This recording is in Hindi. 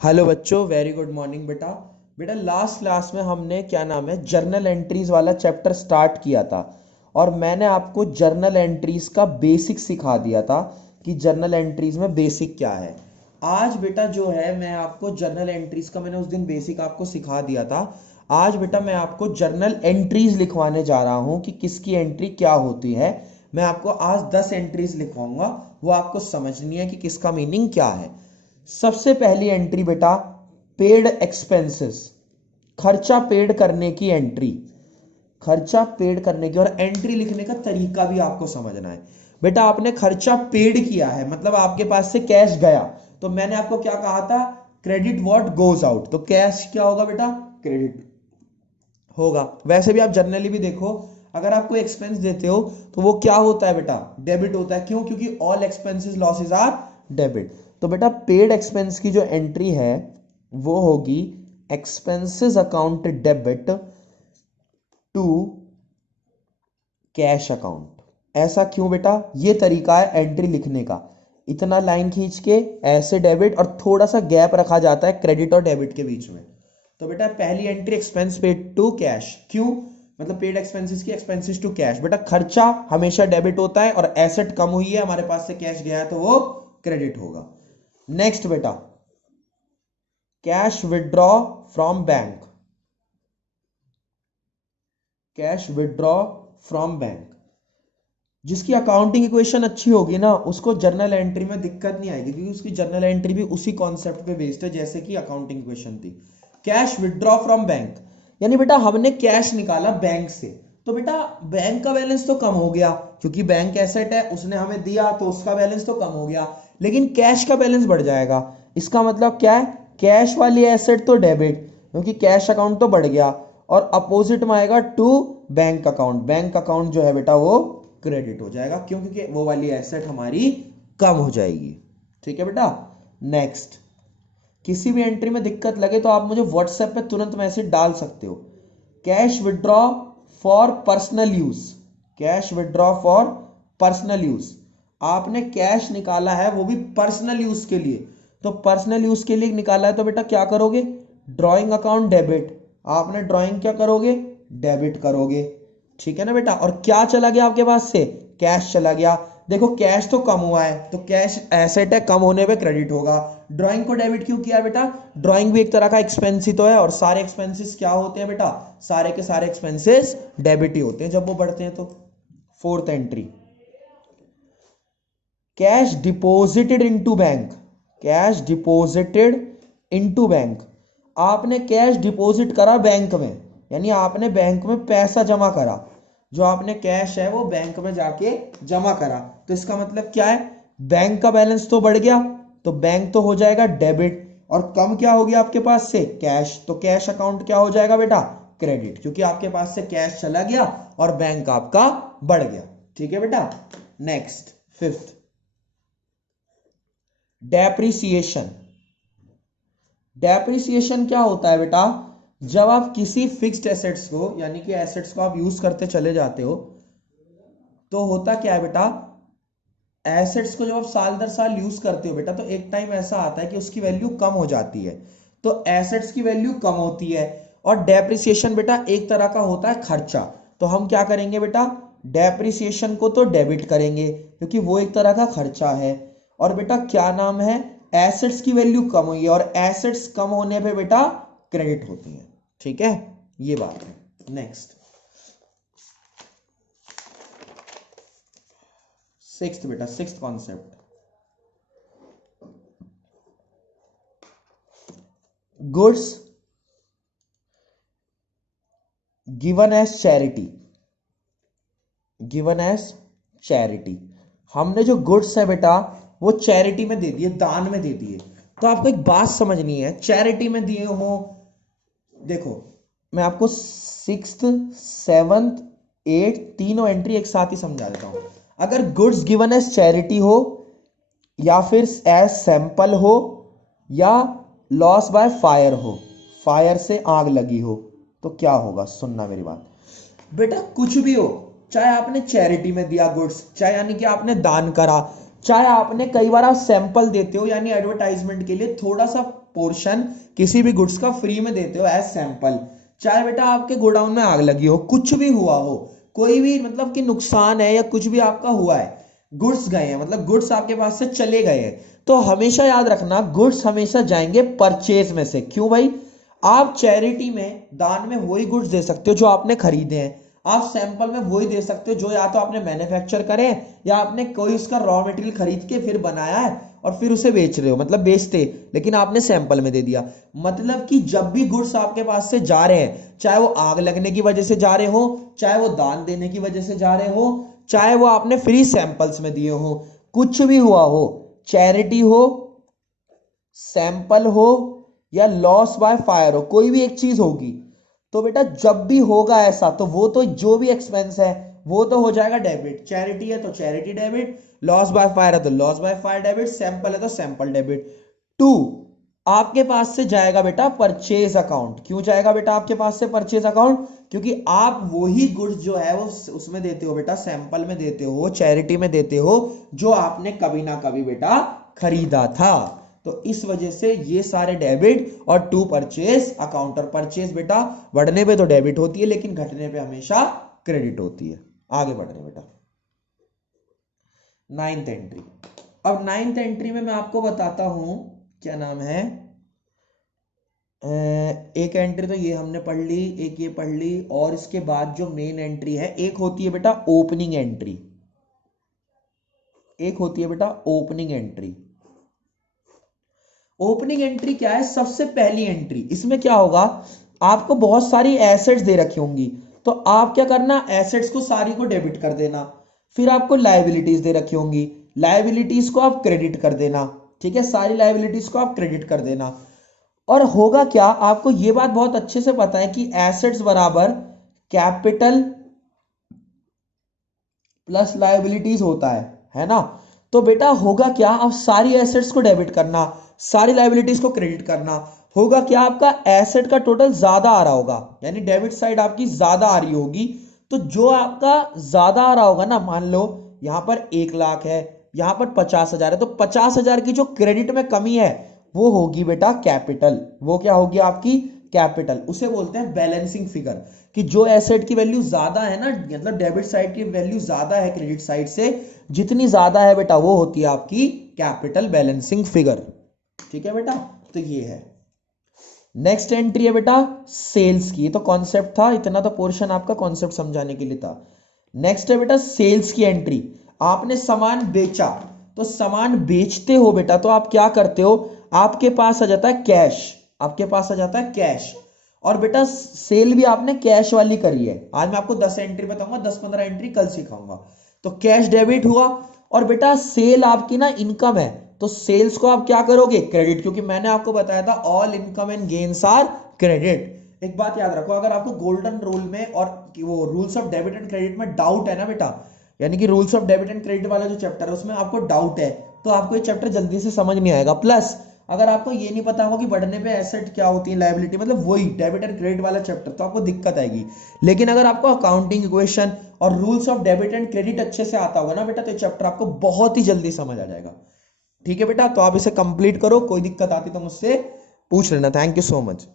हेलो बच्चों, वेरी गुड मॉर्निंग बेटा। बेटा लास्ट क्लास में हमने क्या नाम है जर्नल एंट्रीज वाला चैप्टर स्टार्ट किया था और मैंने आपको जर्नल एंट्रीज का बेसिक सिखा दिया था कि जर्नल एंट्रीज में बेसिक क्या है। आज बेटा जो है मैं आपको जर्नल एंट्रीज का मैंने उस दिन बेसिक आपको सिखा दिया था। आज बेटा मैं आपको जर्नल एंट्रीज लिखवाने जा रहा हूं कि किसकी एंट्री क्या होती है। मैं आपको आज 10 एंट्रीज लिखवाऊंगा, वो आपको समझनी है कि किसका मीनिंग क्या है। सबसे पहली एंट्री बेटा पेड एक्सपेंसेस, खर्चा पेड करने की एंट्री, खर्चा पेड करने की। और एंट्री लिखने का तरीका भी आपको समझना है। बेटा आपने खर्चा पेड किया है मतलब आपके पास से कैश गया, तो मैंने आपको क्या कहा था, क्रेडिट व्हाट गोज आउट, तो कैश क्या होगा बेटा, क्रेडिट होगा। वैसे भी आप जनरली भी देखो, अगर आप कोई एक्सपेंस देते हो तो वो क्या होता है बेटा, डेबिट होता है। क्यों? क्योंकि all expenses losses are debit. तो बेटा पेड एक्सपेंस की जो एंट्री है वो होगी expenses account debit to cash account. ऐसा क्यों बेटा? ये तरीका है एंट्री लिखने का। इतना लाइन खींच के ऐसे डेबिट और थोड़ा सा गैप रखा जाता है क्रेडिट और डेबिट के बीच में। तो बेटा पहली entry expense paid to cash. क्यों? मतलब पेड एक्सपेंसेस की एक्सपेंसेस टू कैश। बेटा खर्चा हमेशा डेबिट होता है और एसेट कम हुई है, हमारे पास से कैश गया है तो वो क्रेडिट होगा। नेक्स्ट बेटा cash withdraw from bank, cash withdraw from bank. जिसकी अकाउंटिंग इक्वेशन अच्छी होगी ना उसको जर्नल एंट्री में दिक्कत नहीं आएगी, क्योंकि उसकी जर्नल एंट्री भी उसी कॉन्सेप्ट पे बेस्ड है जैसे कि अकाउंटिंग इक्वेशन थी। कैश विड्रॉ फ्रॉम बैंक, यानी बेटा हमने कैश निकाला बैंक से, तो बेटा बैंक का बैलेंस तो कम हो गया क्योंकि बैंक एसेट है, उसने हमें दिया तो उसका बैलेंस तो कम हो गया, लेकिन कैश का बैलेंस बढ़ जाएगा। इसका मतलब क्या है, कैश वाली एसेट तो डेबिट क्योंकि कैश अकाउंट तो बढ़ गया, और अपोजिट में आएगा to bank account, bank account जो है बेटा वो क्रेडिट हो जाएगा। क्यों? क्योंकि वो वाली एसेट हमारी कम हो जाएगी। ठीक है बेटा। नेक्स्ट, किसी भी एंट्री में दिक्कत लगे तो आप मुझे व्हाट्सएप पे तुरंत मैसेज डाल सकते हो। Cash withdraw for personal use, cash withdraw for personal use. आपने कैश निकाला है वो भी पर्सनल यूज के लिए, तो पर्सनल यूज के लिए निकाला है तो बेटा क्या करोगे, ड्रॉइंग अकाउंट डेबिट। आपने ड्रॉइंग क्या करोगे, डेबिट करोगे। ठीक है ना बेटा। और क्या चला गया आपके पास से, कैश चला गया। देखो कैश तो कम हुआ है तो कैश एसेट है, कम होने पे क्रेडिट होगा। ड्राइंग को डेबिट क्यों किया बेटा, ड्राइंग भी एक तरह का एक्सपेंस ही तो है, और सारे एक्सपेंसेस क्या होते हैं बेटा, सारे के सारे एक्सपेंसेस डेबिट ही होते हैं जब वो बढ़ते हैं तो। Fourth entry cash deposited into bank, cash deposited into bank. आपने कैश डिपॉजिट करा बैंक में, यानी आपने बैंक में पैसा जमा करा, जो आपने कैश है वो बैंक में जाके जमा करा, तो इसका मतलब क्या है, बैंक का बैलेंस तो बढ़ गया तो बैंक तो हो जाएगा डेबिट, और कम क्या हो गया आपके पास से, कैश, तो कैश अकाउंट क्या हो जाएगा बेटा, क्रेडिट, क्योंकि आपके पास से कैश चला गया और बैंक आपका बढ़ गया। ठीक है बेटा। Next fifth, depreciation. डेप्रिसिएशन क्या होता है बेटा, जब आप किसी फिक्स्ड एसेट्स को यानी कि एसेट्स को आप यूज करते चले जाते हो तो होता क्या है बेटा, एसेट्स को जब आप साल दर साल यूज करते हो बेटा तो एक टाइम ऐसा आता है कि उसकी वैल्यू कम हो जाती है, तो एसेट्स की वैल्यू कम होती है। और डेप्रिसिएशन बेटा एक तरह का होता है खर्चा, तो हम क्या करेंगे बेटा, डेप्रिसिएशन को तो डेबिट करेंगे क्योंकि वो एक तरह का खर्चा है। और बेटा क्या नाम है, एसेट्स की वैल्यू कम हुई है और एसेट्स कम होने पे बेटा क्रेडिट होती है। ठीक है, ये बात है। नेक्स्ट सिक्स्थ बेटा, sixth concept, goods given as charity, given as charity. हमने जो गुड्स है बेटा वो चैरिटी में दे दिए, दान में दे दिए। तो आपको एक बात समझनी है, चैरिटी में दिए हो, देखो मैं आपको सिक्स्थ सेवंथ एट तीनों एंट्री एक साथ ही समझा देता हूं। अगर गुड्स गिवन एज चैरिटी हो या फिर एज सैंपल हो या लॉस बाय फायर हो, फायर से आग लगी हो, तो क्या होगा, सुनना मेरी बात बेटा। कुछ भी हो, चाहे आपने चैरिटी में दिया गुड्स, चाहे यानी कि आपने दान करा, चाहे आपने कई बार आप सैंपल देते हो, यानी एडवर्टाइजमेंट के लिए थोड़ा सा पोर्शन किसी भी गुड्स का फ्री में देते हो एज सैंपल, चाहे बेटा आपके गोडाउन में आग लगी हो, कुछ भी हुआ हो, कोई भी मतलब कि नुकसान है या कुछ भी आपका हुआ है, गुड्स गए हैं, मतलब गुड्स आपके पास से चले गए हैं, तो हमेशा याद रखना गुड्स हमेशा जाएंगे परचेज में से। क्यों भाई? आप चैरिटी में दान में वही गुड्स दे सकते हो जो आपने खरीदे हैं, आप सैंपल में वही दे सकते हो जो या तो आपने मैन्युफैक्चर करे या आपने कोई उसका रॉ मटेरियल खरीद के फिर बनाया है और फिर उसे बेच रहे हो, मतलब बेचते, लेकिन आपने सैंपल में दे दिया। मतलब कि जब भी गुड्स आपके पास से जा रहे हैं, चाहे वो आग लगने की वजह से जा रहे हो, चाहे वो दान देने की वजह से जा रहे हो, चाहे वो आपने फ्री सैंपल्स में दिए हो, कुछ भी हुआ हो, चैरिटी हो, सैंपल हो या लॉस बाय फायर हो, कोई भी एक चीज होगी, तो बेटा जब भी होगा ऐसा तो वो तो जो भी एक्सपेंस है वो तो हो जाएगा डेबिट। चैरिटी है तो charity debit, loss by fire है तो loss by fire debit, sample है तो सैंपल डेबिट। टू, आपके पास से जाएगा बेटा परचेज अकाउंट। क्यों जाएगा बेटा आपके पास से परचेज अकाउंट? क्योंकि आप वही गुड्स जो है वो उसमें देते हो बेटा, सैंपल में देते हो, चैरिटी में देते हो, जो आपने कभी ना कभी बेटा खरीदा था। तो इस वजह से ये सारे डेबिट और टू परचेज अकाउंट। और परचेज बेटा बढ़ने पे तो डेबिट होती है लेकिन घटने पे हमेशा क्रेडिट होती है। आगे बढ़ रहे बेटा, नाइन्थ एंट्री। अब नाइन्थ एंट्री में मैं आपको बताता हूं, क्या नाम है, एक एंट्री तो ये हमने पढ़ ली, एक ये पढ़ ली, और इसके बाद जो मेन एंट्री है एक होती है बेटा ओपनिंग एंट्री, एक होती है बेटा ओपनिंग एंट्री। ओपनिंग एंट्री क्या है? सबसे पहली एंट्री। इसमें क्या होगा, आपको बहुत सारी एसेट्स दे रखी होंगी, तो आप क्या करना, एसेट्स को सारी को डेबिट कर देना। फिर आपको लायबिलिटीज दे रखी होंगी, लायबिलिटीज को आप क्रेडिट कर देना। ठीक है, सारी लायबिलिटीज को आप क्रेडिट कर देना। और होगा क्या, आपको ये बात बहुत अच्छे से पता है कि एसेट्स बराबर कैपिटल प्लस लायबिलिटीज होता है ना? तो बेटा होगा क्या, आप सारी एसेट्स को डेबिट करना, सारी लायबिलिटीज को क्रेडिट करना। होगा क्या, आपका एसेट का टोटल ज्यादा आ रहा होगा, यानी डेबिट साइड आपकी ज्यादा आ रही होगी। तो जो आपका ज्यादा आ रहा होगा ना, मान लो यहां पर 1 लाख है, यहां पर 50,000 है, तो 50,000 की जो क्रेडिट में कमी है वो होगी बेटा कैपिटल। वो क्या होगी आपकी कैपिटल। उसे बोलते हैं बैलेंसिंग फिगर, कि जो एसेट की वैल्यू ज्यादा है ना, मतलब डेबिट साइड की वैल्यू ज्यादा है क्रेडिट साइड से, जितनी ज्यादा है बेटा वो होती है आपकी कैपिटल बैलेंसिंग फिगर। ठीक है बेटा, तो ये है। नेक्स्ट एंट्री है बेटा सेल्स की। तो कॉन्सेप्ट था, इतना तो पोर्शन आपका कॉन्सेप्ट समझाने के लिए था। नेक्स्ट है बेटा सेल्स की एंट्री। आपने सामान बेचा, तो सामान बेचते हो बेटा तो आप क्या करते हो, आपके पास आ जाता है कैश, आपके पास आ जाता है कैश। और बेटा सेल भी आपने कैश वाली करी है। आज मैं आपको 10 एंट्री बताऊंगा, 10-15 एंट्री कल सिखाऊंगा। तो कैश डेबिट हुआ, और बेटा सेल आपकी ना इनकम है, तो सेल्स को आप क्या करोगे, क्रेडिट, क्योंकि मैंने आपको बताया था all income and gains are credit. एक बात याद रखो, अगर आपको गोल्डन रूल में और वो rules of debit and credit में डाउट है ना बेटा, यानी कि rules of debit and credit वाला जो चैप्टर है उसमें आपको डाउट है, तो आपको ये चैप्टर जल्दी से समझ नहीं आएगा। प्लस अगर आपको ये नहीं पता होगा कि बढ़ने पे एसेट क्या होती है, लायबिलिटी, मतलब वही डेबिट एंड क्रेडिट वाला चैप्टर, तो आपको दिक्कत आएगी। लेकिन अगर आपको अकाउंटिंग इक्वेशन और rules of debit and credit अच्छे से आता होगा ना बेटा, तो ये चैप्टर आपको बहुत ही जल्दी समझ आ जाएगा। ठीक है बेटा, तो आप इसे कंप्लीट करो, कोई दिक्कत आती तो मुझसे पूछ लेना। Thank you so much.